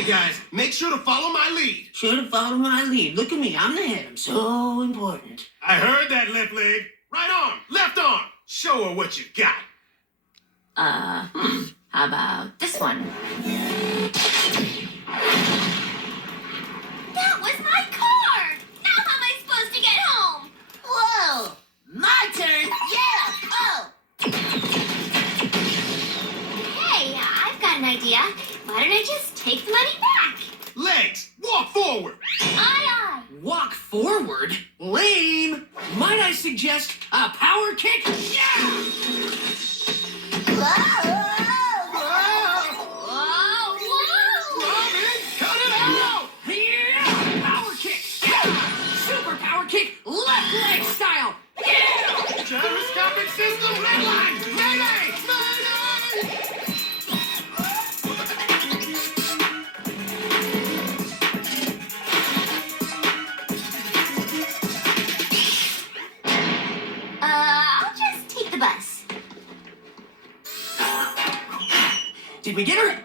Okay, guys, make sure to follow my lead. Sure to follow my lead. Look at me, I'm the head. I'm so important. I heard that, left leg. Right arm, left arm. Show her what you got. How about this one? That was my car! Now how am I supposed to get home? Whoa! My turn! Yeah! Oh! Hey, I've got an idea. Why don't I just take the money back? Legs, walk forward. Aye, Walk forward? Lame! Might I suggest a power kick? Yeah! Whoa! Robin, cut it out. Yeah! Power kick! Yeah! Super power kick, left leg style! Yeah! Gyroscopic system, red line. Mayday! Mayday! I'll just take the bus. Did we get her?